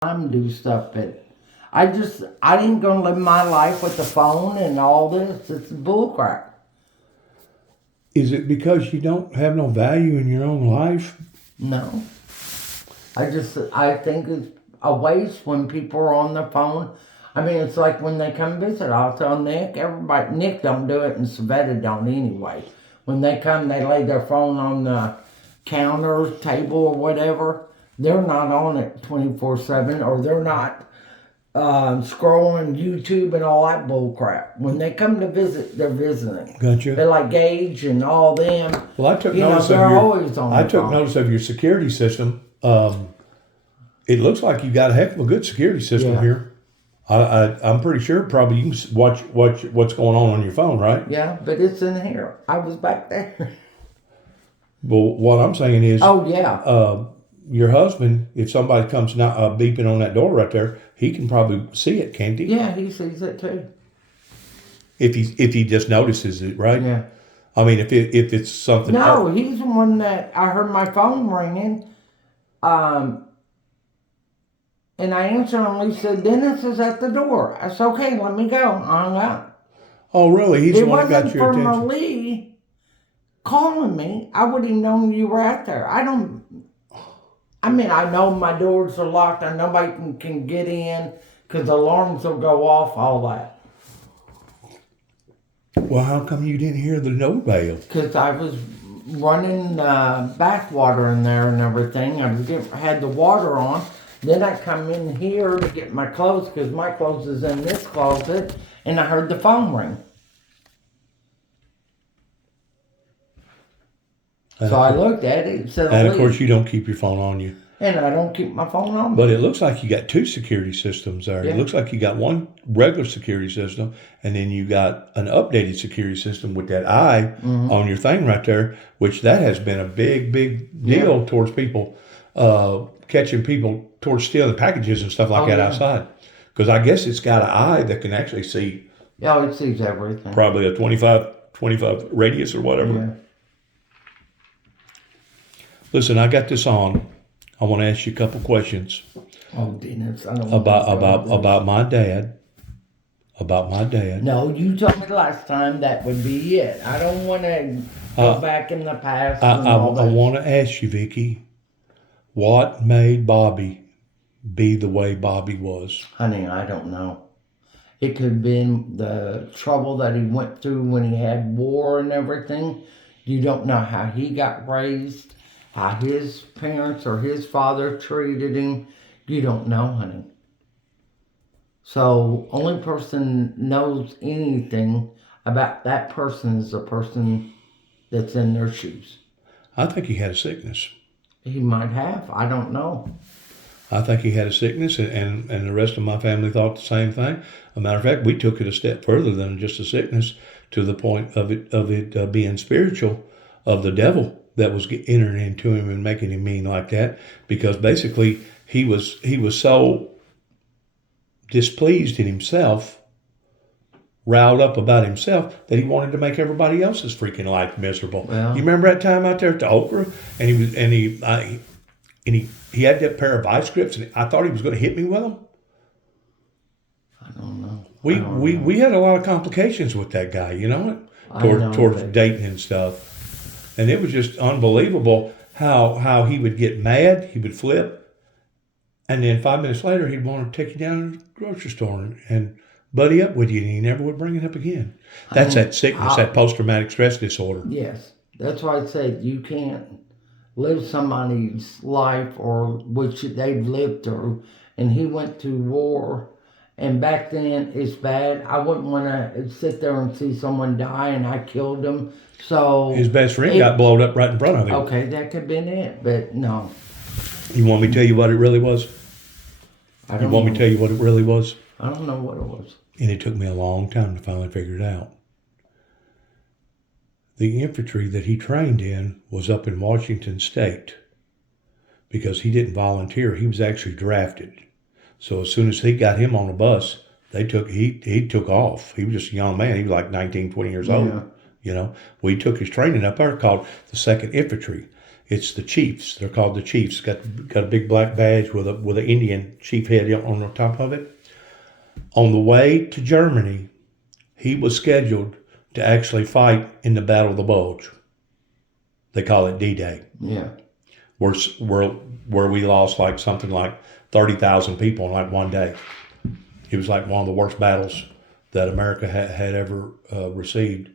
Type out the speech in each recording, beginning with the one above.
time do stuff, but I ain't gonna live my life with the phone and all this. It's bullcrap. Is it because you don't have no value in your own life? No. I think it's a waste when people are on their phone. I mean, it's like when they come visit, I'll tell Nick, Nick don't do it and Savetta don't anyway. When they come, they lay their phone on the counter, table, or whatever. They're not on it 24/7, or they're not scrolling YouTube and all that bull crap. When they come to visit, they're visiting. Gotcha. They're like Gage and all them. Well, I took notice of your security system. It looks like you got a heck of a good security system here. I'm pretty sure probably you can watch what's going on your phone, right? Yeah, but it's in here. I was back there. Well, what I'm saying is, oh yeah, your husband, if somebody comes beeping on that door right there, he can probably see it, can't he? Yeah, he sees it too. If he just notices it, right? Yeah. I mean, if it's something. No, he's the one that I heard my phone ringing, and I answered and he said, "Dennis is at the door." I said, "Okay, let me go." I hung up. Oh, really? He's the one that got your attention. It wasn't for Malie calling me. I would have known you were out there. I know my doors are locked and nobody can get in because the alarms will go off, all that. Well, how come you didn't hear the doorbell? Because I was running bath water in there and everything. Had the water on. Then I come in here to get my clothes because my clothes is in this closet, and I heard the phone ring. So I looked at it. And of course, you don't keep your phone on you. And I don't keep my phone on me. But it looks like you got two security systems there. Yeah. It looks like you got one regular security system, and then you got an updated security system with that eye on your thing right there, which that has been a big deal towards people, catching people towards stealing packages and stuff like that outside. Because I guess it's got an eye that can actually see. Yeah, it sees everything. Probably a 25 radius or whatever. Yeah. Listen, I got this on. I want to ask you a couple questions. Oh, Dennis, I don't about my dad. About my dad. No, you told me last time that would be it. I don't want to go back in the past. I want to ask you, Vicky, what made Bobby be the way Bobby was? Honey, I don't know. It could have been the trouble that he went through when he had war and everything. You don't know how he got raised, how his parents or his father treated him. You don't know, honey. So, only person knows anything about that person is the person that's in their shoes. I think he had a sickness. He might have. I don't know. I think he had a sickness, and the rest of my family thought the same thing. As a matter of fact, we took it a step further than just a sickness, to the point of it being spiritual, of the devil that was entering into him and making him mean like that. Because basically, he was so displeased in himself, riled up about himself, that he wanted to make everybody else's freaking life miserable. Well, you remember that time out there at the Okra, and he had that pair of vice grips, and I thought he was going to hit me with them. I don't know. We had a lot of complications with that guy, you know, towards dating and stuff, and it was just unbelievable how he would get mad, he would flip, and then 5 minutes later he'd want to take you down to the grocery store and buddy up with you, and he never would bring it up again. That's that sickness, that post-traumatic stress disorder. Yes, that's why I said you can't live somebody's life or which they've lived through. And he went to war, and back then it's bad. I wouldn't want to sit there and see someone die and I killed him. So his best friend got blown up right in front of him. Okay, that could have been it, but no. You want me to tell you what it really was? You want me to tell you what it really was? I don't know what it was. And it took me a long time to finally figure it out. The infantry that he trained in was up in Washington State, because he didn't volunteer. He was actually drafted. So as soon as he got him on the bus, he took off. He was just a young man. He was like 19, 20 years old. You know, we took his training up there called the 2nd Infantry. It's the Chiefs. They're called the Chiefs. Got a big black badge with an Indian chief head on the top of it. On the way to Germany, he was scheduled to actually fight in the Battle of the Bulge. They call it D-Day. Yeah. Where we lost like something like 30,000 people in like one day. It was like one of the worst battles that America had ever received.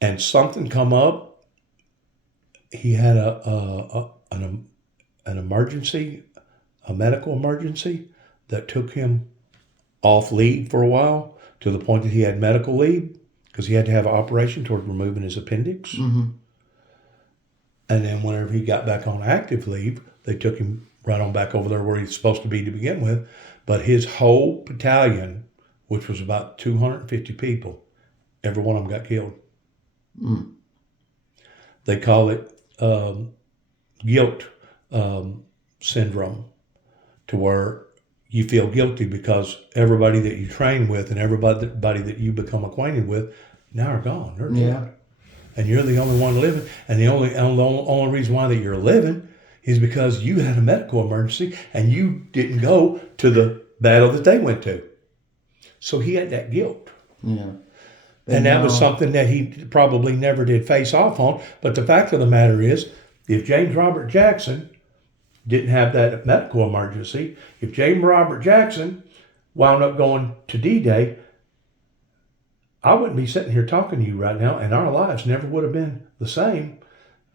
And something come up. He had an emergency, a medical emergency that took him off leave for a while, to the point that he had medical leave because he had to have an operation toward removing his appendix. Mm-hmm. And then whenever he got back on active leave, they took him right on back over there where he's supposed to be to begin with. But his whole battalion, which was about 250 people, every one of them got killed. Mm. They call it guilt syndrome, to where you feel guilty because everybody that you train with and everybody that you become acquainted with now are gone. They're dead. Yeah. And you're the only one living. And the only reason why that you're living is because you had a medical emergency and you didn't go to the battle that they went to. So he had that guilt. Yeah. And that was something that he probably never did face off on. But the fact of the matter is, if James Robert Jackson didn't have that medical emergency, if James Robert Jackson wound up going to D-Day, I wouldn't be sitting here talking to you right now, and our lives never would have been the same.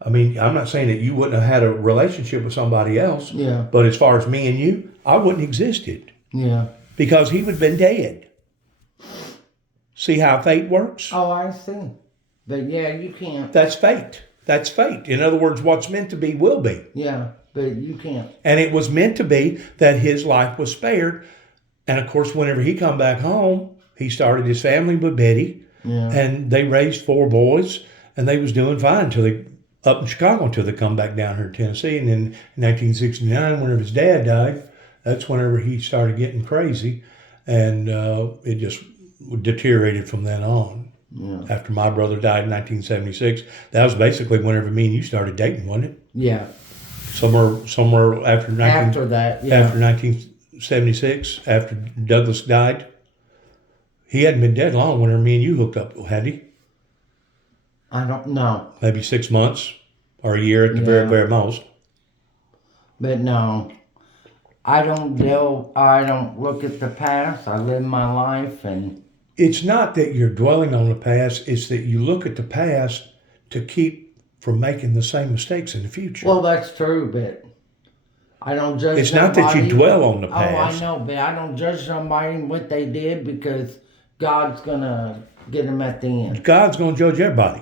I mean, I'm not saying that you wouldn't have had a relationship with somebody else, Yeah. but as far as me and you, I wouldn't have existed Yeah. because he would have been dead. See how fate works? Oh, I see. But yeah, you can't. That's fate. That's fate. In other words, what's meant to be will be. Yeah, but you can't. And it was meant to be that his life was spared. And of course, whenever he come back home, he started his family with Betty. Yeah. And they raised 4 boys. And they was doing fine until they, up in Chicago, until they come back down here to Tennessee. And then in 1969, whenever his dad died, that's whenever he started getting crazy. And it just deteriorated from then on. Yeah. After my brother died in 1976, that was basically whenever me and you started dating, wasn't it? Yeah. Somewhere after that, yeah. After 1976, after Douglas died. He hadn't been dead long whenever me and you hooked up, had he? I don't know. Maybe 6 months or a year at the very, very most. But no, I don't look at the past. I live my life, and It's not that you're dwelling on the past, it's that you look at the past to keep from making the same mistakes in the future. well, that's true, but I don't judge. It's not that you somebody. dwell on the Oh, I past. know, but I don't judge somebody and what they did, because God's gonna get them at the end. God's going to judge everybody.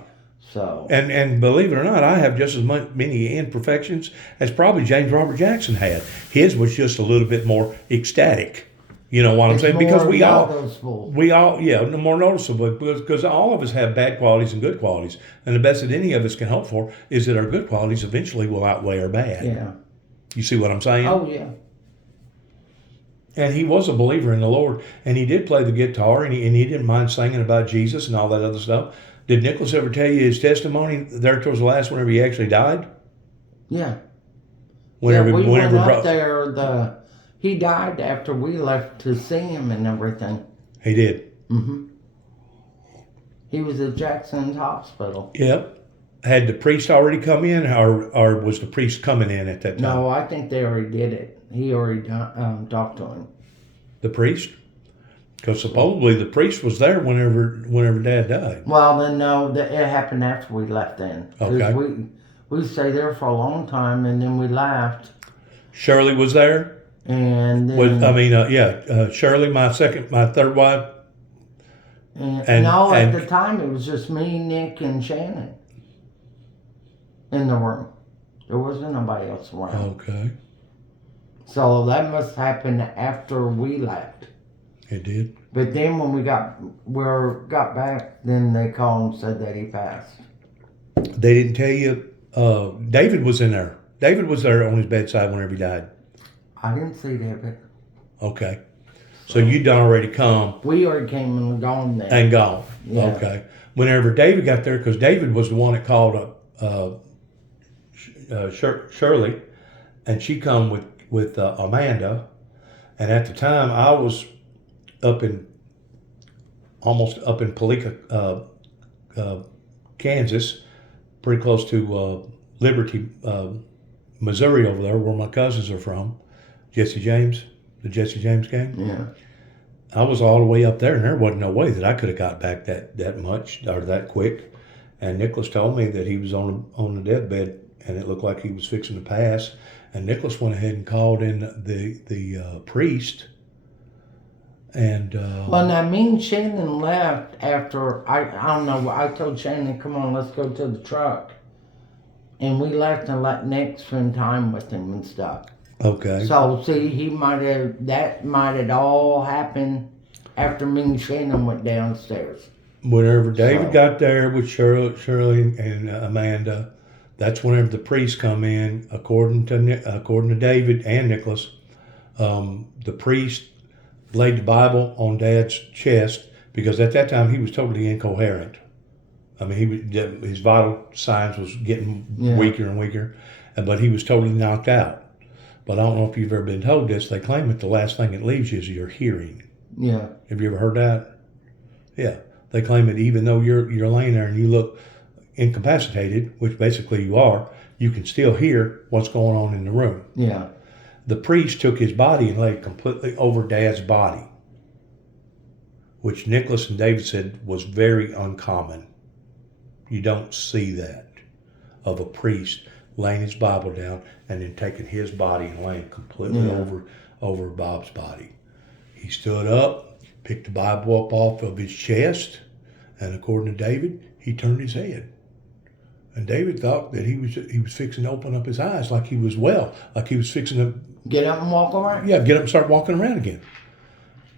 So And believe it or not, I have just as many imperfections as probably James Robert Jackson had. His was just a little bit more ecstatic. You know what I'm saying? Because more we all, noticeable. more noticeable, because all of us have bad qualities and good qualities. And the best that any of us can hope for is that our good qualities eventually will outweigh our bad. Yeah. You see what I'm saying? Oh yeah. And he was a believer in the Lord. And he did play the guitar, and he didn't mind singing about Jesus and all that other stuff. Did Nicholas ever tell you his testimony there towards the last, whenever he actually died? Yeah. Whenever, we went up bro- there. He died after we left to see him and everything. He did. Mm-hmm. He was at Jackson's hospital. Yep. Had the priest already come in, or was the priest coming in at that time? No, I think they already did it. He already talked to him. The priest? Because supposedly the priest was there whenever Dad died. Well, then no, it happened after we left. Then 'cause Okay. we stayed there for a long time, and then we left. Shirley was there. And then, Shirley, my third wife. and at the time it was just me, Nick, and Shannon in the room. There wasn't nobody else around. Okay. So that must happen after we left. It did. But then when we got back, then they called and said that he passed. They didn't tell you. David was in there. David was there on his bedside whenever he died. I didn't see David. Okay. So you'd already come We already came and gone there. and gone. Yeah. Okay. Whenever David got there, because David was the one that called up Shirley, and she come with Amanda, and at the time I was almost up in Palica, Kansas, pretty close to Liberty, Missouri over there, where my cousins are from. Jesse James, the Jesse James gang. Yeah. I was all the way up there, and there wasn't no way that I could have got back that much or that quick. And Nicholas told me that he was on the deathbed, and it looked like he was fixing to pass. And Nicholas went ahead and called in the priest. And well, now me and Shannon left after I don't know. I told Shannon, "Come on, let's go to the truck," and we left and let Nick spend time with him and stuff. Okay. So see, that might have all happened after me and Shannon went downstairs. Whenever David got there with Shirley and Amanda, that's whenever the priest come in. According to David and Nicholas, the priest laid the Bible on Dad's chest because at that time he was totally incoherent. I mean, his vital signs was getting weaker and weaker, but he was totally knocked out. But I don't know if you've ever been told this. They claim that the last thing that leaves you is your hearing. Yeah. Have you ever heard that? Yeah. They claim that even though you're laying there and you look incapacitated, which basically you are, you can still hear what's going on in the room. Yeah. The priest took his body and laid completely over Dad's body, which Nicholas and David said was very uncommon. You don't see that of a priest laying his Bible down and then taking his body and laying completely over Bob's body. He stood up, picked the Bible up off of his chest, and according to David, he turned his head. And David thought that he was fixing to open up his eyes like he was well, like he was fixing to get up and walk around. Yeah, get up and start walking around again.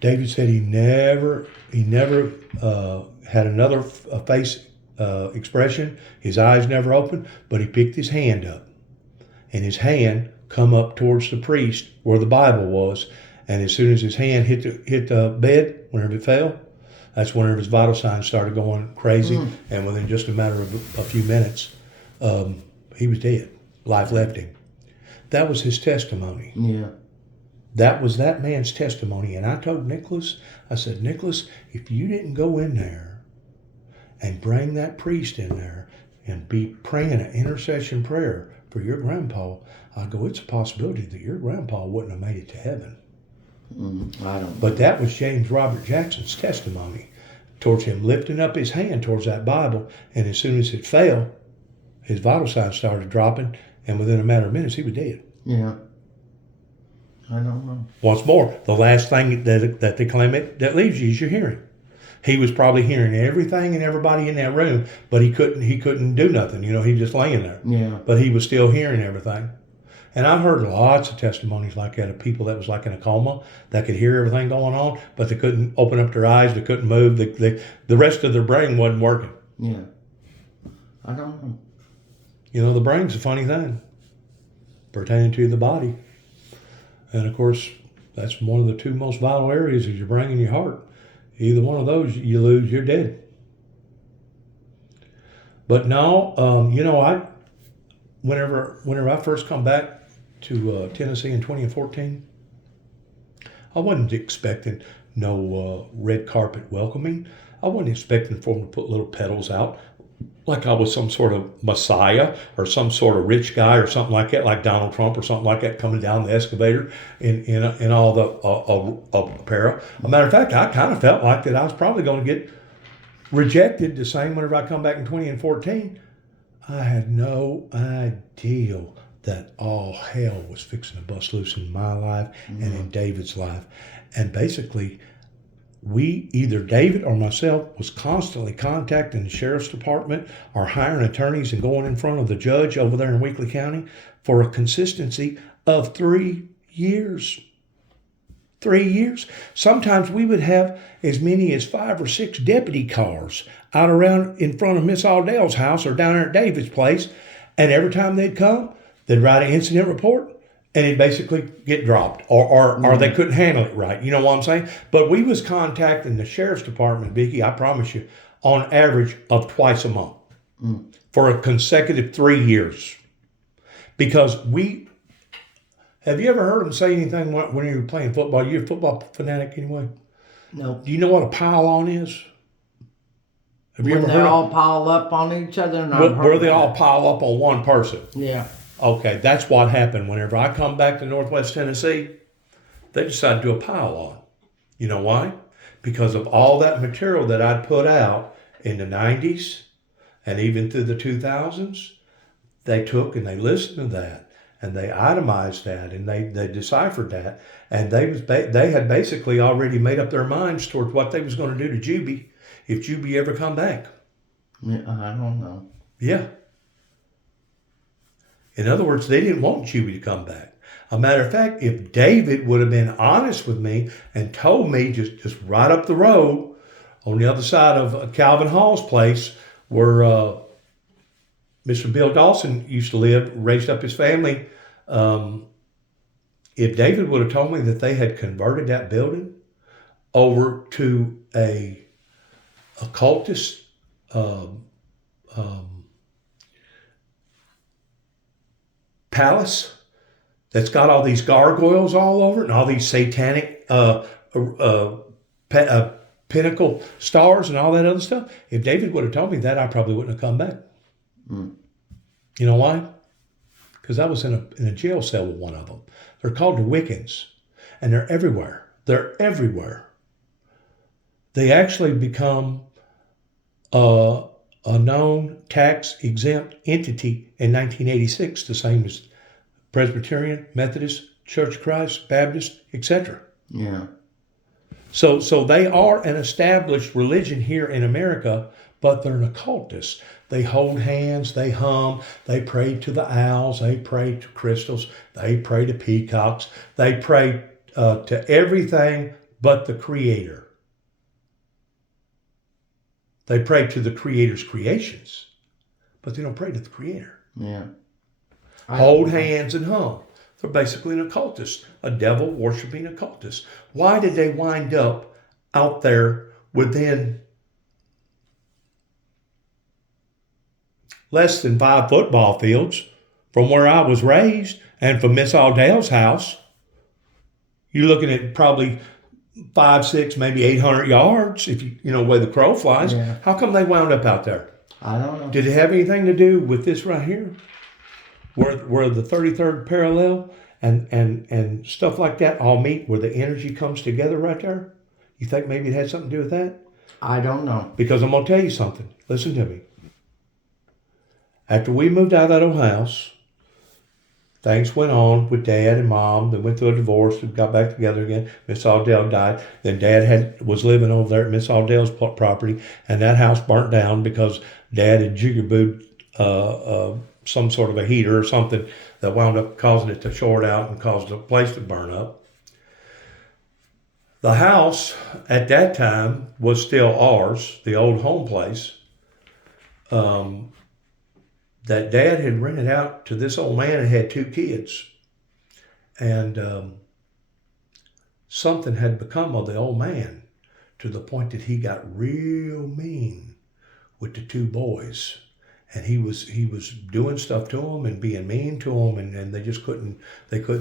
David said he never had another face expression. His eyes never opened, but he picked his hand up, and his hand come up towards the priest where the Bible was. And as soon as his hand hit the bed, whenever it fell, that's whenever his vital signs started going crazy. And within just a matter of a few minutes, he was dead. Life left him. That was his testimony. Yeah. That was that man's testimony. And I told Nicholas, I said, Nicholas, if you didn't go in there and bring that priest in there and be praying an intercession prayer for your grandpa, I go, it's a possibility that your grandpa wouldn't have made it to heaven. I don't. But that was James Robert Jackson's testimony towards him lifting up his hand towards that Bible, and as soon as it fell, his vital signs started dropping, and within a matter of minutes, he was dead. Yeah. I don't know. Once more, the last thing that they claim that leaves you is your hearing. He was probably hearing everything and everybody in that room, but he couldn't do nothing. He was just laying there. Yeah. But he was still hearing everything. And I've heard lots of testimonies like that of people that was like in a coma that could hear everything going on, but they couldn't open up their eyes, they couldn't move, the rest of their brain wasn't working. Yeah. I don't know. The brain's a funny thing pertaining to the body. And of course, that's one of the two most vital areas is your brain and your heart. Either one of those you lose, you're dead. But no, whenever I first come back to Tennessee in 2014, I wasn't expecting no red carpet welcoming. I wasn't expecting for them to put little pedals out like I was some sort of messiah or some sort of rich guy or something like that, like Donald Trump or something like that, coming down the excavator in all the apparel. As a matter of fact, I kind of felt like that I was probably going to get rejected the same whenever I come back in 2014. I had no idea that all hell was fixing to bust loose in my life and in David's life. And basically, either David or myself was constantly contacting the sheriff's department or hiring attorneys and going in front of the judge over there in Weakley County for a consistency of 3 years. 3 years. Sometimes we would have as many as 5 or 6 deputy cars out around in front of Miss Aldell's house or down there at David's place. And every time they'd come, they'd write an incident report and it'd basically get dropped or they couldn't handle it right. You know what I'm saying? But we was contacting the sheriff's department, Vicki, I promise you, on average of twice a month for a consecutive 3 years. Because have you ever heard them say anything when you were playing football? You're a football fanatic anyway? No. Do you know what a pile-on is? Have you When ever they heard all pile up on each other? And where they all pile up on one person? Yeah. Okay, that's what happened whenever I come back to Northwest Tennessee. They decided to do a pile-on. You know why? Because of all that material that I'd put out in the 90s and even through the 2000s, they took and they listened to that and they itemized that and they deciphered that, and they had basically already made up their minds towards what they was going to do to Juby if Juby ever come back. Yeah, I don't know. Yeah. In other words, they didn't want Juby to come back. A matter of fact, if David would have been honest with me and told me just right up the road on the other side of Calvin Hall's place where Mr. Bill Dawson used to live, raised up his family, if David would have told me that they had converted that building over to a occultist palace that's got all these gargoyles all over it and all these satanic pinnacle stars and all that other stuff. If David would have told me that, I probably wouldn't have come back. You know why? Because I was in a jail cell with one of them. They're called the Wiccans, and they're everywhere. They're everywhere. They actually become a known tax-exempt entity in 1986, the same as Presbyterian, Methodist, Church of Christ, Baptist, etc. Yeah. So they are an established religion here in America, but they're an occultist. They hold hands, they hum, they pray to the owls, they pray to crystals, they pray to peacocks, they pray to everything but the Creator. They pray to the Creator's creations, but they don't pray to the Creator. Yeah. Hold hands and hum. They're basically an occultist, a devil-worshipping occultist. Why did they wind up out there within less than 5 football fields from where I was raised and from Miss Aldale's house? You're looking at probably 5, 6, maybe 800 yards if you know where the crow flies. Yeah. How come they wound up out there? I don't know. Did it have anything to do with this right here? Where the 33rd parallel and stuff like that all meet, where the energy comes together right there? You think maybe it had something to do with that? I don't know. Because I'm going to tell you something. Listen to me. After we moved out of that old house, things went on with Dad and Mom. They went through a divorce and got back together again. Miss Aldale died. Then Dad was living over there at Miss Aldale's property, and that house burnt down because Dad had jigabooed some sort of a heater or something that wound up causing it to short out and caused the place to burn up. The house at that time was still ours, the old home place, that Dad had rented out to this old man and had 2 kids. And something had become of the old man to the point that he got real mean with the 2 boys. And he was doing stuff to them and being mean to them, and they just couldn't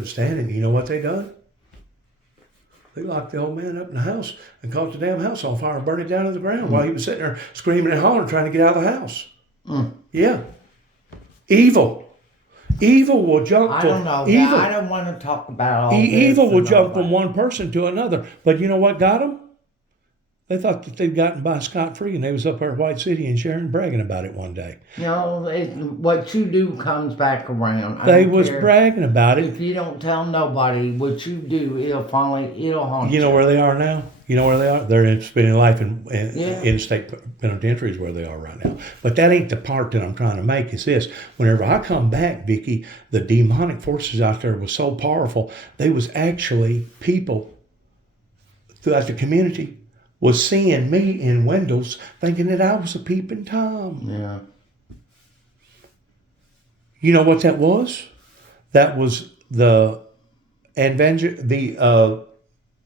stand it. You know what they done? They locked the old man up in the house and caught the damn house on fire and burned it down to the ground while he was sitting there screaming and hollering trying to get out of the house. Yeah. Evil will jump I from don't know. evil. I don't want to talk about all Evil this will and jump all from that. one person to another. But you know what got them? They thought that they'd gotten by scot-free, and they was up there at White City and Sharon bragging about it one day. No, what you do comes back around. They was bragging about it. If you don't tell nobody what you do, it'll haunt you. You know where they are now? You know where they are? They're spending life in Yeah. state penitentiaries where they are right now. But that ain't the part that I'm trying to make. Is this: whenever I come back, Vicki, the demonic forces out there was so powerful. They was actually people throughout the community was seeing me in windows, thinking that I was a peeping Tom. Yeah. You know what that was? That was the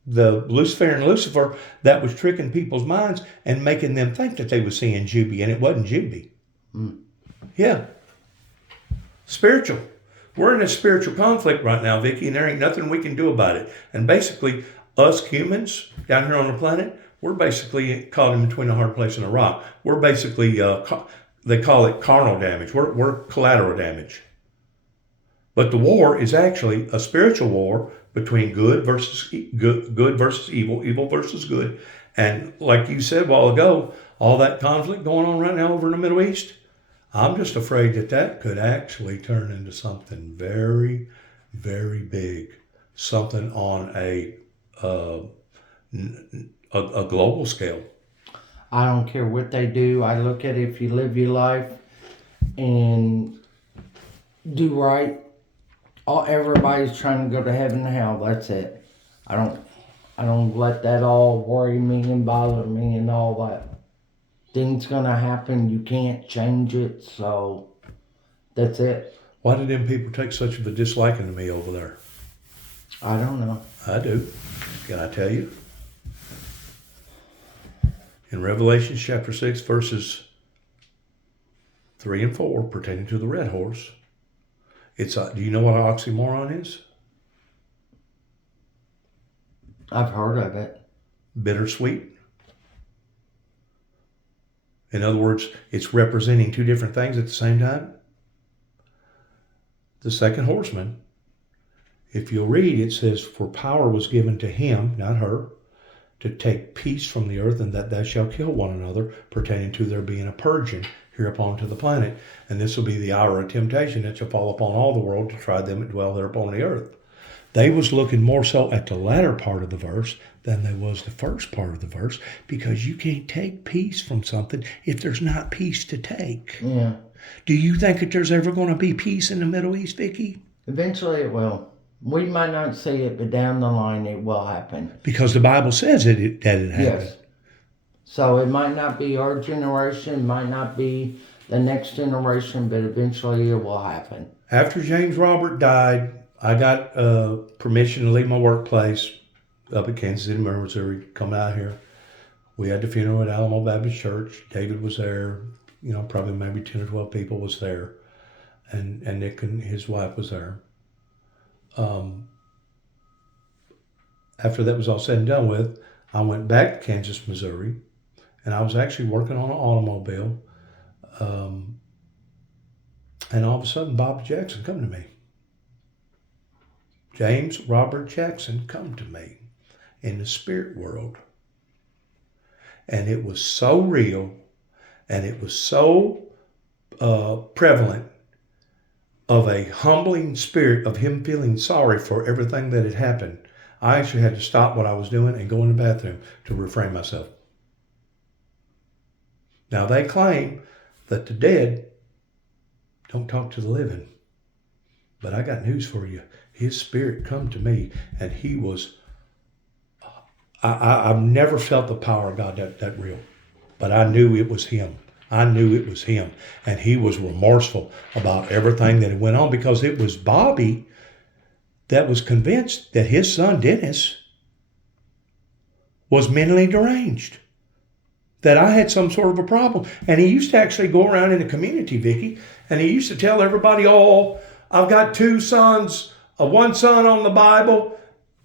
Lucifer and Lucifer that was tricking people's minds and making them think that they were seeing Juby, and it wasn't Juby. Yeah. Spiritual. We're in a spiritual conflict right now, Vicky, and there ain't nothing we can do about it. And basically, us humans down here on the planet, we're basically caught in between a hard place and a rock. We're basically, they call it carnal damage. We're collateral damage. But the war is actually a spiritual war between good versus evil, evil versus good. And like you said a while ago, all that conflict going on right now over in the Middle East, I'm just afraid that could actually turn into something very, very big, something on a global scale. I don't care what they do. I look at it, if you live your life and do right, everybody's trying to go to heaven and hell. That's it. I don't let that all worry me and bother me and all that. Things gonna happen. You can't change it. So that's it. Why did them people take such of a disliking to me over there? I don't know. I do. Can I tell you? In Revelation chapter 6, verses 3 and 4, pertaining to the red horse, do you know what an oxymoron is? I've heard of it. Bittersweet. In other words, it's representing two different things at the same time. The second horseman, if you'll read, it says, for power was given to him, not her, to take peace from the earth, and that thou shalt kill one another, pertaining to there being a purging hereupon to the planet. And this will be the hour of temptation that shall fall upon all the world to try them that dwell there upon the earth. They was looking more so at the latter part of the verse than they was the first part of the verse, because you can't take peace from something if there's not peace to take. Yeah. Do you think that there's ever going to be peace in the Middle East, Vicky? Eventually it will. We might not see it, but down the line it will happen. Because the Bible says that it happened. Yes. So it might not be our generation, might not be the next generation, but eventually it will happen. After James Robert died, I got permission to leave my workplace up at Kansas City, Missouri, come out here. We had the funeral at Alamo Baptist Church. David was there. Probably maybe 10 or 12 people was there. And Nick and his wife was there. After that was all said and done with, I went back to Kansas, Missouri, and I was actually working on an automobile. And all of a sudden, Bob Jackson come to me. James Robert Jackson come to me in the spirit world. And it was so real, and it was so prevalent of a humbling spirit of him feeling sorry for everything that had happened. I actually had to stop what I was doing and go in the bathroom to refrain myself. Now they claim that the dead don't talk to the living. But I got news for you. His spirit come to me, and he was, I've never felt the power of God that real. But I knew it was him. I knew it was him. And he was remorseful about everything that went on, because it was Bobby that was convinced that his son, Dennis, was mentally deranged. That I had some sort of a problem. And he used to actually go around in the community, Vicky, and he used to tell everybody, I've got two sons, one son on the Bible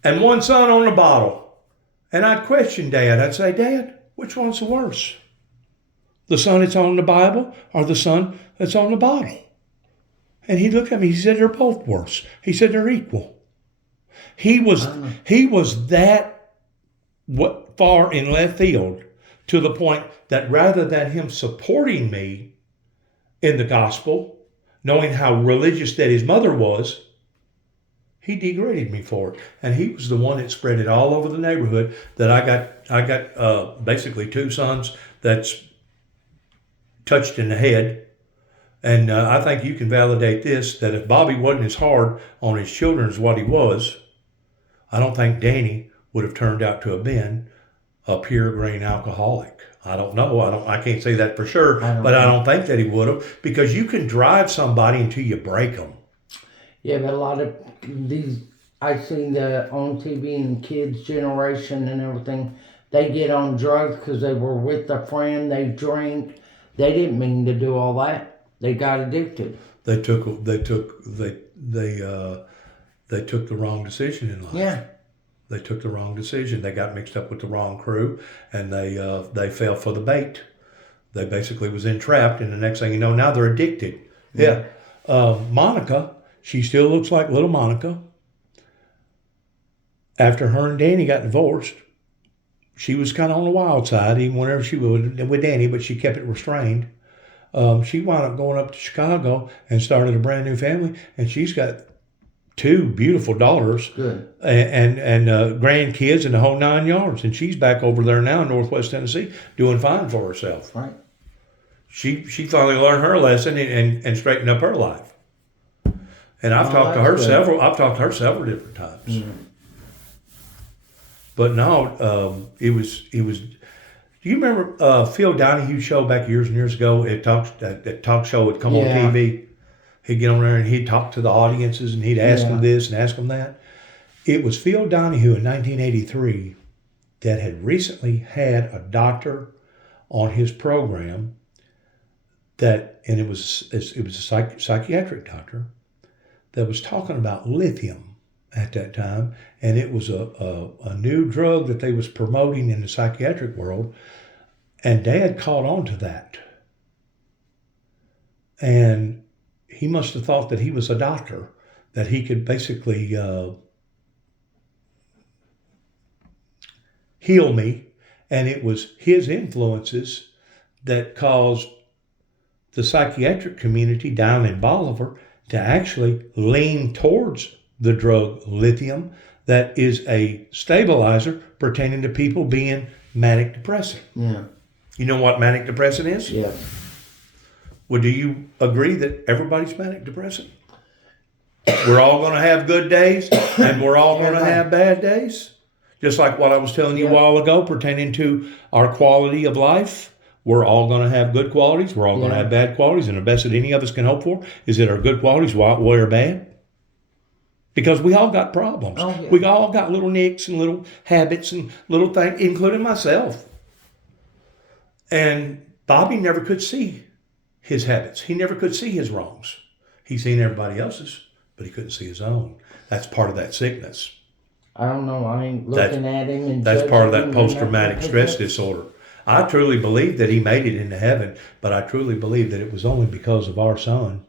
and one son on the bottle. And I'd question Dad. I'd say, Dad, which one's the worse? The son that's on the Bible or the son that's on the bottle? And he'd look at me. He said, they're both worse. He said, they're equal. He was that far in left field, to the point that rather than him supporting me in the gospel, knowing how religious that his mother was, he degraded me for it. And he was the one that spread it all over the neighborhood, that I got basically two sons that's touched in the head. And I think you can validate this, that if Bobby wasn't as hard on his children as what he was, I don't think Danny would have turned out to have been a pure grain alcoholic. I don't know. I can't say that for sure, but I don't think that he would have, because you can drive somebody until you break them. Yeah, but a lot of these, I've seen the on TV and kids' generation and everything, they get on drugs because they were with a friend, they drink. They didn't mean to do all that. They got addicted. They took the wrong decision in life. Yeah. They took the wrong decision. They got mixed up with the wrong crew, and they fell for the bait. They basically was entrapped, and the next thing you know, now they're addicted. Yeah. Monica, she still looks like little Monica. After her and Danny got divorced, she was kind of on the wild side, even whenever she was with Danny, but she kept it restrained. She wound up going up to Chicago and started a brand new family, and she's got 2 beautiful daughters. Good. and grandkids and the whole 9 yards. And she's back over there now in Northwest Tennessee doing fine for herself. Right. She finally learned her lesson and straightened up her life. And I've talked to her several different times. Mm-hmm. But no, it was. Do you remember Phil Donahue's show back years and years ago? That talk show would come on TV. He'd get on there and he'd talk to the audiences and he'd ask them this and ask them that. It was Phil Donahue in 1983 that had recently had a doctor on his program and it was a psychiatric doctor that was talking about lithium at that time, and it was a new drug that they was promoting in the psychiatric world, and Dad caught on to that. And he must have thought that he was a doctor, that he could basically heal me. And it was his influences that caused the psychiatric community down in Bolivar to actually lean towards the drug lithium, that is a stabilizer pertaining to people being manic depressive. Yeah. You know what manic depressant is? Yeah. Well, do you agree that everybody's manic depressive? We're all going to have good days and we're all going to have bad days? Just like what I was telling you a while ago pertaining to our quality of life. We're all going to have good qualities. We're all going to have bad qualities. And the best that any of us can hope for is that our good qualities wear bad. Because we all got problems. Oh, yeah. We all got little nicks and little habits and little things, including myself. And Bobby never could see his habits. He never could see his wrongs. He seen everybody else's, but he couldn't see his own. That's part of that sickness. I don't know. I ain't looking at him. And that's part of that post-traumatic stress disorder. I truly believe that he made it into heaven, but I truly believe that it was only because of our son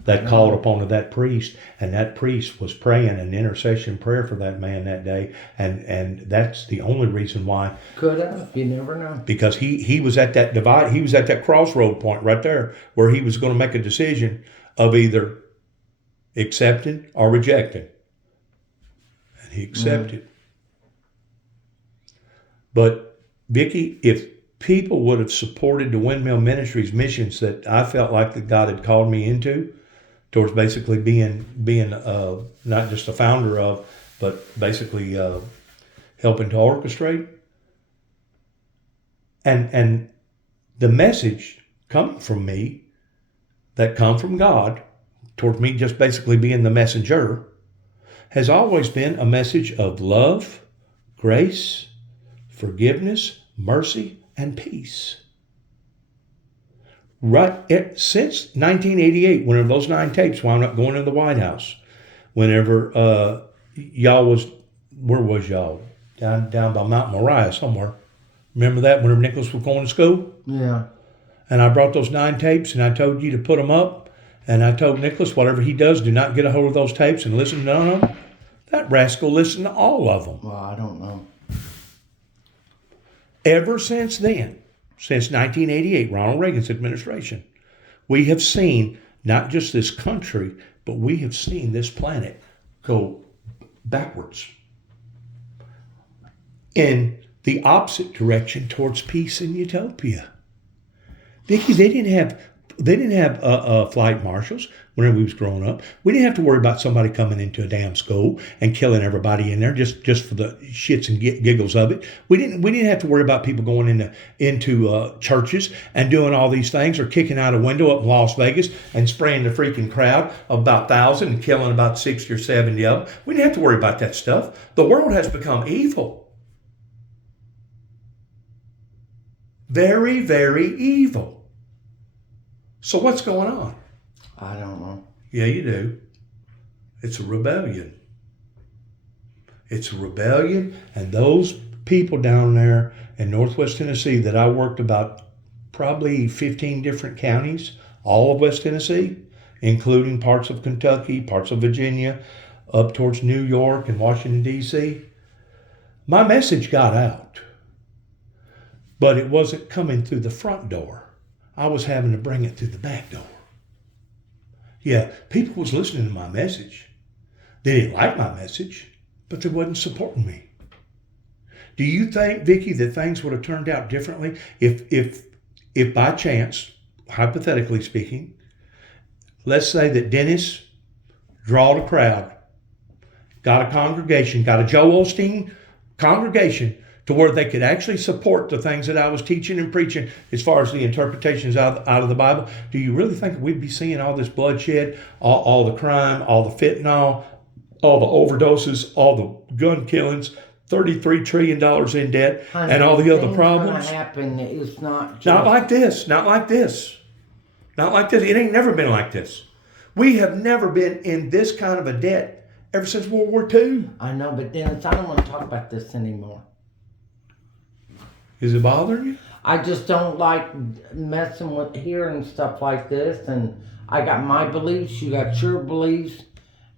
that called upon that priest, and that priest was praying an intercession prayer for that man that day, and that's the only reason why. Could have, you never know. Because he was at that divide, he was at that crossroad point right there where he was going to make a decision of either accepting or rejecting. And he accepted. But Vicki, if people would have supported the Windmill Ministries missions that I felt like that God had called me into, towards basically being not just a founder of, but basically helping to orchestrate. And the message coming from me, that come from God, towards me just basically being the messenger, has always been a message of love, grace, forgiveness, mercy, and peace. Since 1988, whenever those 9 tapes wound up going to the White House, whenever y'all was, where was y'all? Down by Mount Moriah somewhere. Remember that, whenever Nicholas was going to school? Yeah. And I brought those 9 tapes and I told you to put them up. And I told Nicholas, whatever he does, do not get a hold of those tapes and listen to none of them. That rascal listened to all of them. Well, I don't know. Ever since then, since 1988, Ronald Reagan's administration, we have seen not just this country, but we have seen this planet go backwards in the opposite direction towards peace and utopia. Vicki, they didn't have flight marshals whenever we was growing up. We didn't have to worry about somebody coming into a damn school and killing everybody in there just for the shits and giggles of it. We didn't have to worry about people going into churches and doing all these things, or kicking out a window up in Las Vegas and spraying the freaking crowd of about 1,000 and killing about 60 or 70 of them. We didn't have to worry about that stuff. The world has become evil. Very, very evil. So what's going on? I don't know. Yeah, you do. It's a rebellion. It's a rebellion, and those people down there in Northwest Tennessee that I worked about probably 15 different counties, all of West Tennessee, including parts of Kentucky, parts of Virginia, up towards New York and Washington, D.C. My message got out, but it wasn't coming through the front door. I was having to bring it through the back door. Yeah, people was listening to my message. They didn't like my message, but they wasn't supporting me. Do you think, Vicki, that things would have turned out differently if by chance, hypothetically speaking, let's say that Dennis drawed a crowd, got a congregation, got a Joel Osteen congregation to where they could actually support the things that I was teaching and preaching as far as the interpretations out of the Bible? Do you really think we'd be seeing all this bloodshed, all the crime, all the fentanyl, all the overdoses, all the gun killings, $33 trillion in debt, and all the other problems? Happen. It's not just... Not like this. Not like this. Not like this. It ain't never been like this. We have never been in this kind of a debt ever since World War II. I know, but Dennis, I don't want to talk about this anymore. Is it bothering you? I just don't like messing with hearing stuff like this, and I got my beliefs, you got your beliefs,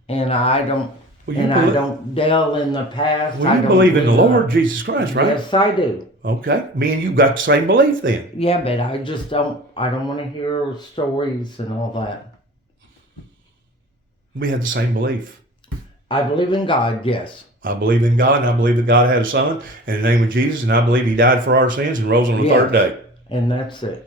and I don't I don't delve in the past. Well, you believe in the Lord Jesus Christ, right? Yes, I do. Okay. Me and you got the same belief then. Yeah, but I just don't want to hear stories and all that. We had the same belief. I believe in God, yes. I believe in God, and I believe that God had a son in the name of Jesus, and I believe he died for our sins and rose on the third day. And that's it.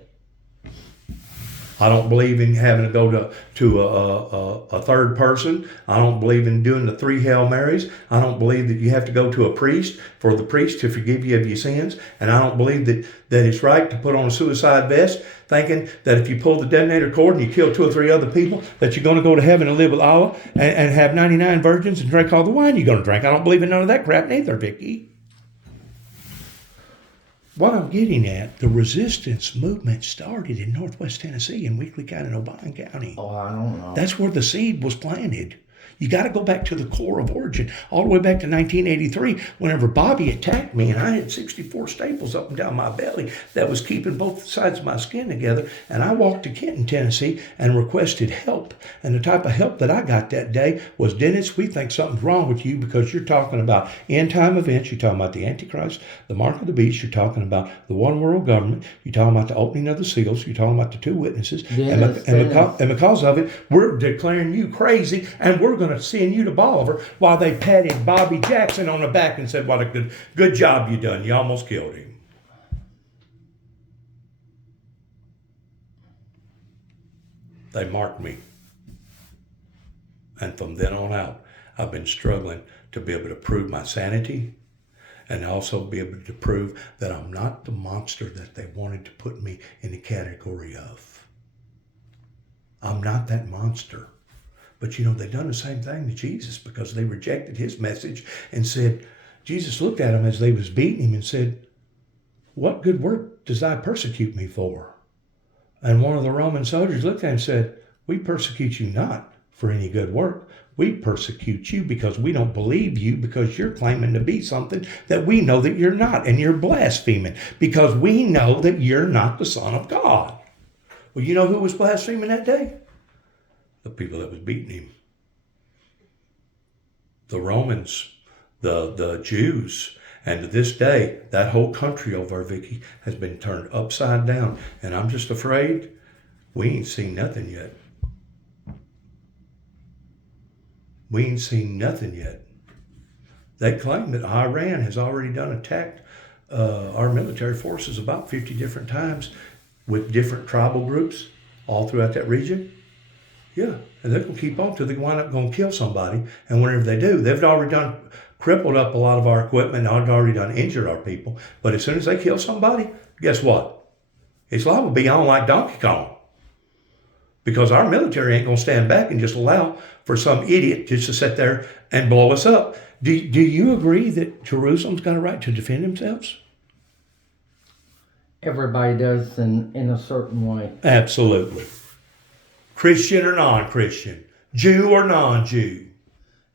I don't believe in having to go to a third person. I don't believe in doing the 3 Hail Marys. I don't believe that you have to go to a priest for the priest to forgive you of your sins. And I don't believe that it's right to put on a suicide vest thinking that if you pull the detonator cord and you kill 2 or 3 other people, that you're going to go to heaven and live with Allah and have 99 virgins and drink all the wine you're going to drink. I don't believe in none of that crap neither, Vicki. What I'm getting at, the resistance movement started in Northwest Tennessee in Weakley County and Obion County. Oh, I don't know. That's where the seed was planted. You got to go back to the core of origin, all the way back to 1983, whenever Bobby attacked me and I had 64 staples up and down my belly that was keeping both sides of my skin together. And I walked to Kenton, Tennessee and requested help. And the type of help that I got that day was, Dennis, we think something's wrong with you because you're talking about end time events. You're talking about the Antichrist, the mark of the beast. You're talking about the one world government. You're talking about the opening of the seals. You're talking about the 2 witnesses. And because of it, we're declaring you crazy, and we're going to send you to Bolivar, while they patted Bobby Jackson on the back and said, what a good job you done. You almost killed him. They marked me. And from then on out, I've been struggling to be able to prove my sanity and also be able to prove that I'm not the monster that they wanted to put me in the category of. I'm not that monster. But they've done the same thing to Jesus, because they rejected his message and said, Jesus looked at him as they was beating him and said, what good work does thou persecute me for? And one of the Roman soldiers looked at him and said, we persecute you not for any good work. We persecute you because we don't believe you, because you're claiming to be something that we know that you're not, and you're blaspheming because we know that you're not the Son of God. Well, you know who was blaspheming that day? The people that was beating him. The Romans, the Jews. And to this day, that whole country over, Vicki, has been turned upside down. And I'm just afraid we ain't seen nothing yet. We ain't seen nothing yet. They claim that Iran has already attacked our military forces about 50 different times with different tribal groups all throughout that region. Yeah, and they're going to keep on till they wind up going to kill somebody. And whenever they do, they've already crippled up a lot of our equipment, and they've already injured our people. But as soon as they kill somebody, guess what? It's liable to be on like Donkey Kong. Because our military ain't going to stand back and just allow for some idiot just to sit there and blow us up. Do you agree that Jerusalem's got a right to defend themselves? Everybody does in a certain way. Absolutely. Christian or non-Christian, Jew or non-Jew.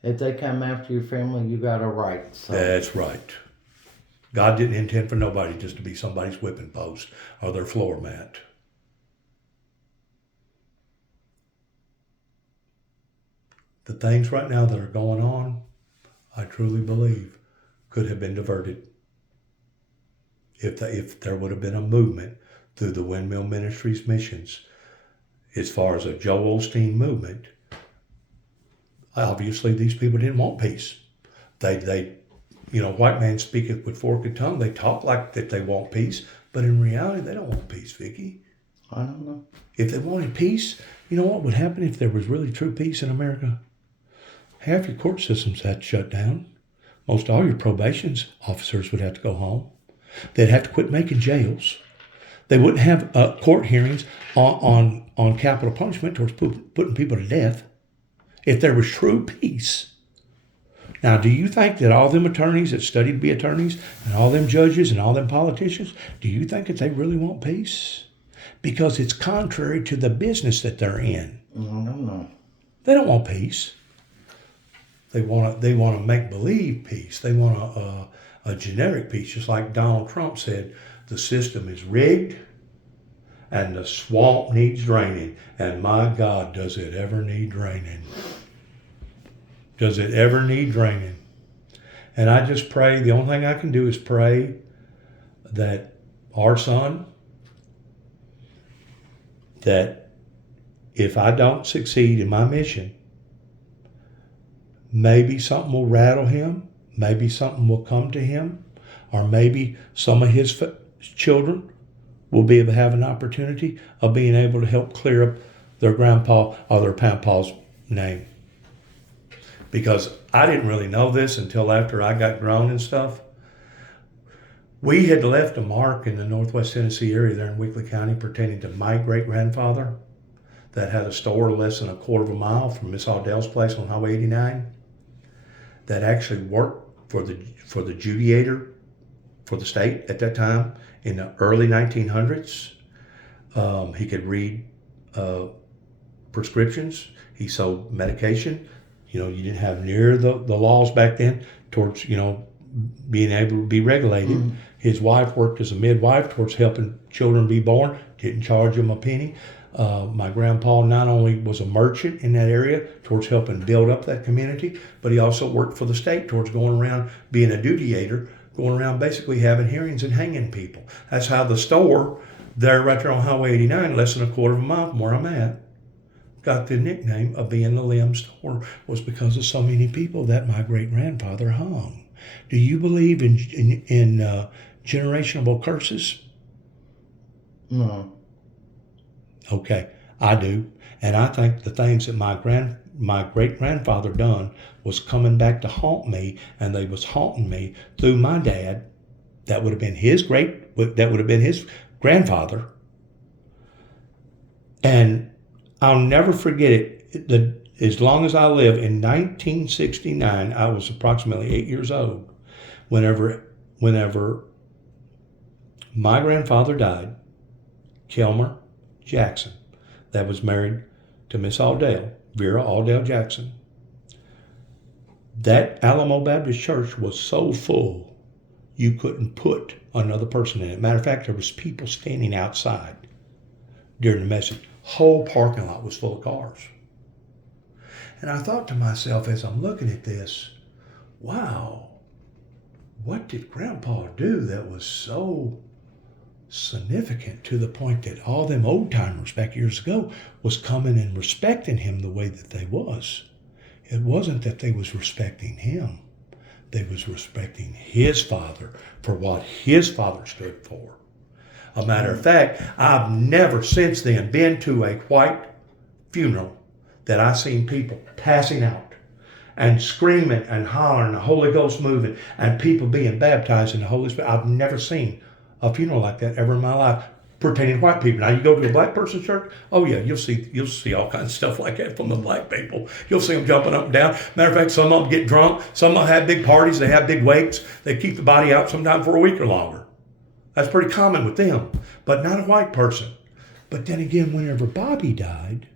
If they come after your family, you got a right. So. That's right. God didn't intend for nobody just to be somebody's whipping post or their floor mat. The things right now that are going on, I truly believe, could have been diverted if there would have been a movement through the Windmill Ministries missions. As far as a Joel Osteen movement, obviously these people didn't want peace. They white man speaketh with forked tongue. They talk like that they want peace, but in reality they don't want peace, Vicky. I don't know. If they wanted peace, you know what would happen if there was really true peace in America? Half your court systems had to shut down. Most all your probation officers would have to go home. They'd have to quit making jails. They wouldn't have court hearings on capital punishment towards putting people to death if there was true peace. Now, do you think that all them attorneys that studied to be attorneys and all them judges and all them politicians, do you think that they really want peace? Because it's contrary to the business that they're in. I don't know. They don't want peace. They want to make believe peace. They want a generic peace, just like Donald Trump said. The system is rigged, and the swamp needs draining. And my God, does it ever need draining? Does it ever need draining? And I just pray. The only thing I can do is pray that our son, that if I don't succeed in my mission, maybe something will rattle him, maybe something will come to him, or maybe some of his children will be able to have an opportunity of being able to help clear up their grandpa or their papa's name. Because I didn't really know this until after I got grown and stuff. We had left a mark in the Northwest Tennessee area there in Weakley County pertaining to my great-grandfather that had a store less than a quarter of a mile from Miss Aldell's place on Highway 89 that actually worked for the Judiator for the state at that time in the early 1900s. He could read prescriptions. He sold medication. You didn't have near the laws back then towards, being able to be regulated. Mm-hmm. His wife worked as a midwife towards helping children be born, didn't charge them a penny. My grandpa not only was a merchant in that area towards helping build up that community, but he also worked for the state towards going around being a dudiator, going around basically having hearings and hanging people. That's how the store there right there on Highway 89, less than a quarter of a mile from where I'm at, got the nickname of being the limb store, was because of so many people that my great-grandfather hung. Do you believe in generational curses? No. Okay, I do. And I think the things that my great-grandfather done was coming back to haunt me, and they was haunting me through my dad. That would have been his grandfather. And I'll never forget it. As long as I live, in 1969, I was approximately 8 years old. Whenever my grandfather died, Kelmer Jackson, that was married to Miss Aldell, Vera Aldell Jackson. That Alamo Baptist Church was so full, you couldn't put another person in it. Matter of fact, there was people standing outside during the message. Whole parking lot was full of cars. And I thought to myself as I'm looking at this, wow, what did Grandpa do that was so significant to the point that all them old timers back years ago was coming and respecting him the way that they was? It wasn't that they was respecting him. They was respecting his father for what his father stood for. A matter of fact, I've never since then been to a white funeral that I seen people passing out and screaming and hollering, the Holy Ghost moving, and people being baptized in the Holy Spirit. I've never seen a funeral like that ever in my life pertaining to white people. Now you go to a black person's church, oh yeah, you'll see all kinds of stuff like that from the black people. You'll see them jumping up and down. Matter of fact, some of them get drunk. Some of them have big parties. They have big wakes. They keep the body out sometimes for a week or longer. That's pretty common with them, but not a white person. But then again, whenever Bobby died,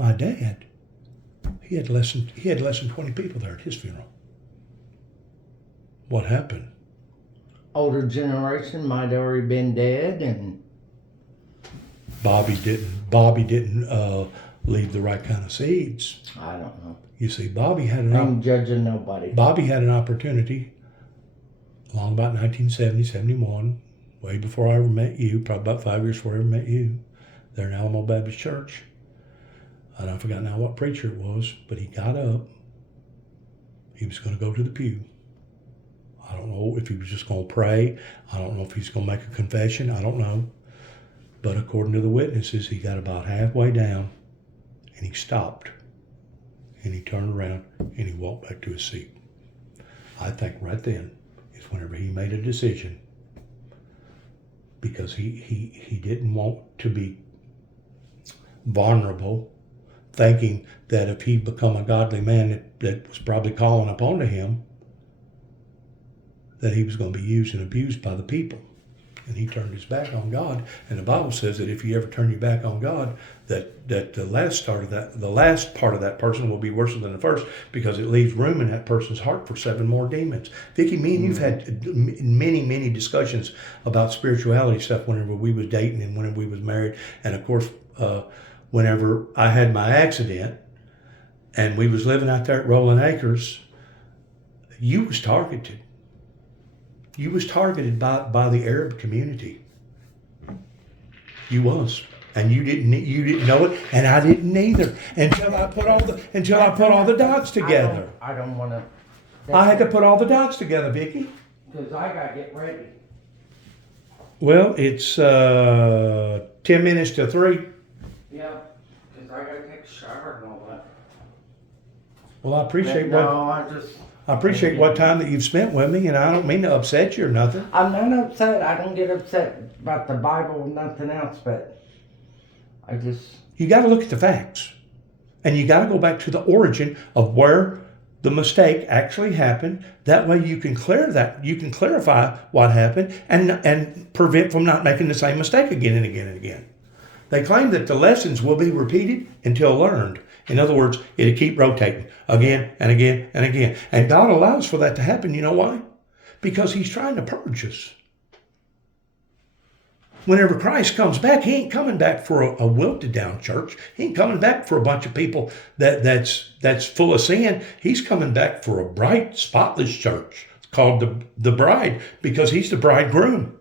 My dad, he had less than 20 people there at his funeral. What happened? Older generation might already been dead, and Bobby didn't leave the right kind of seeds. I don't know. You see, I'm judging nobody. Bobby had an opportunity along about 1970, 71, way before I ever met you, probably about 5 years before I ever met you, there in Alamo Baptist Church. And I forgot now what preacher it was, but he got up. He was going to go to the pew. I don't know if he was just going to pray. I don't know if he's going to make a confession. I don't know. But according to the witnesses, he got about halfway down and he stopped. And he turned around and he walked back to his seat. I think right then is whenever he made a decision, because he didn't want to be vulnerable, thinking that if he'd become a godly man that was probably calling upon to him, that he was going to be used and abused by the people. And he turned his back on God. And the Bible says that if you ever turn your back on God, that the last part of that person will be worse than the first, because it leaves room in that person's heart for 7 more demons. Vicki, me and you've had many discussions about spirituality stuff whenever we was dating and whenever we was married. And of course, whenever I had my accident and we was living out there at Rolling Acres, you was targeted. You was targeted by the Arab community. You was. And you didn't know it, and I didn't either until I put all the dots together. I don't want to. I had to put all the dots together, Vicki. Because I got to get ready. Well, it's 10 minutes to 3. Yeah, because I got to take a shower and all that. Well, I appreciate what time that you've spent with me, and I don't mean to upset you or nothing. I'm not upset. I don't get upset about the Bible or nothing else, but you got to look at the facts, and you got to go back to the origin of where the mistake actually happened. That way you can clarify what happened and prevent from not making the same mistake again and again and again. They claim that the lessons will be repeated until learned. In other words, it'll keep rotating again and again and again. And God allows for that to happen. You know why? Because he's trying to purge us. Whenever Christ comes back, he ain't coming back for a wilted down church. He ain't coming back for a bunch of people that's full of sin. He's coming back for a bright, spotless church. It's called the bride, because he's the bridegroom.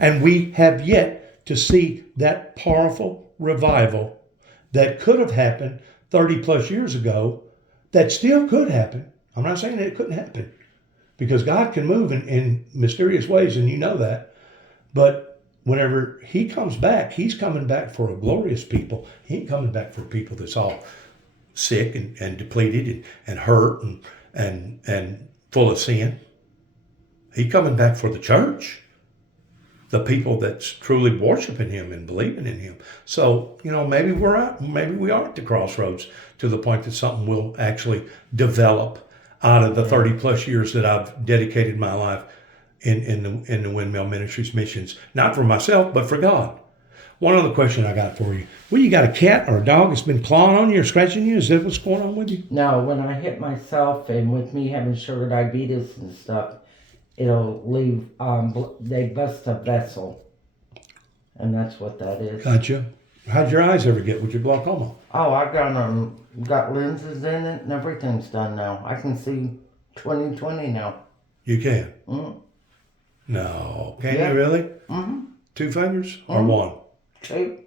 And we have yet to see that powerful revival that could have happened 30 plus years ago, that still could happen. I'm not saying that it couldn't happen, because God can move in mysterious ways, and you know that. But whenever he comes back, he's coming back for a glorious people. He ain't coming back for people that's all sick and depleted and hurt and full of sin. He's coming back for the church, the people that's truly worshiping him and believing in him. So, maybe we are at the crossroads to the point that something will actually develop out of the 30 plus years that I've dedicated my life in the Windmill Ministries missions, not for myself, but for God. One other question I got for you. Well, you got a cat or a dog that's been clawing on you or scratching you? Is that what's going on with you? No, when I hit myself, and with me having sugar diabetes and stuff, it'll leave, they bust a vessel. And that's what that is. Gotcha. How'd your eyes ever get with your glaucoma? Oh, I got lenses in it and everything's done now. I can see 20/20 now. You can? Mm-hmm. No. Can you really? Mm-hmm. 2 fingers or one? 2.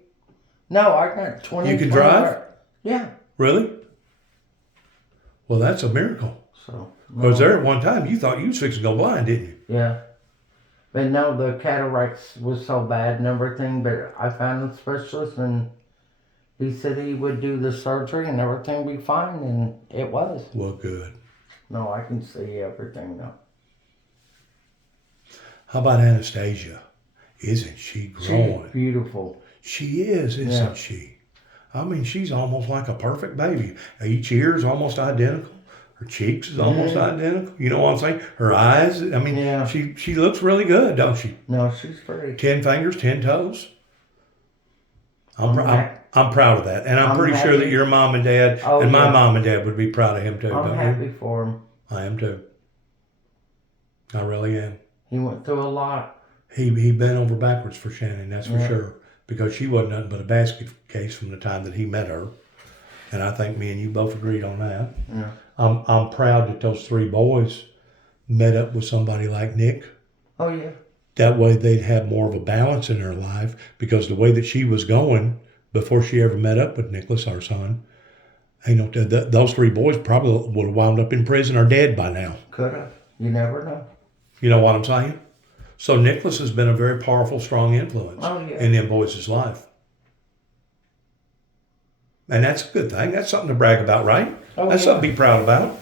No, I got 20. You can drive? Yeah. Really? Well, that's a miracle. So. Because there at one time, you thought you was fixing to go blind, didn't you? Yeah. But no, the cataracts was so bad and everything, but I found a specialist and he said he would do the surgery and everything would be fine, and it was. Well, good. No, I can see everything now. How about Anastasia? Isn't she growing? She's beautiful. She is, isn't she? I mean, she's almost like a perfect baby. Each ear is almost identical. Her cheeks is almost identical. You know what I'm saying? Her eyes, I mean, she looks really good, don't she? No, she's pretty. 10 fingers, 10 toes. I'm proud of that. And I'm pretty sure that happy. your mom and dad Oh, and my yeah. mom and dad would be proud of him too, I'm don't happy you? for him. I am too. I really am. He went through a lot. He bent over backwards for Shannon, that's for sure. Because she wasn't nothing but a basket case from the time that he met her. And I think me and you both agreed on that. Yeah. I'm proud that those 3 boys met up with somebody like Nick. Oh, yeah. That way they'd have more of a balance in their life, because the way that she was going before she ever met up with Nicholas, our son, those 3 boys probably would have wound up in prison or dead by now. Could have. You never know. You know what I'm saying? So Nicholas has been a very powerful, strong influence in them boys' life. And that's a good thing. That's something to brag about, right? Oh, That's something to be proud about.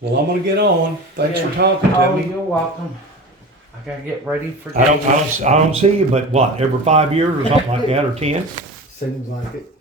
Well, I'm going to get on. Thanks for talking to me. You're welcome. I gotta get ready for I don't see you, but what, every 5 years or something like that, or 10? Seems like it.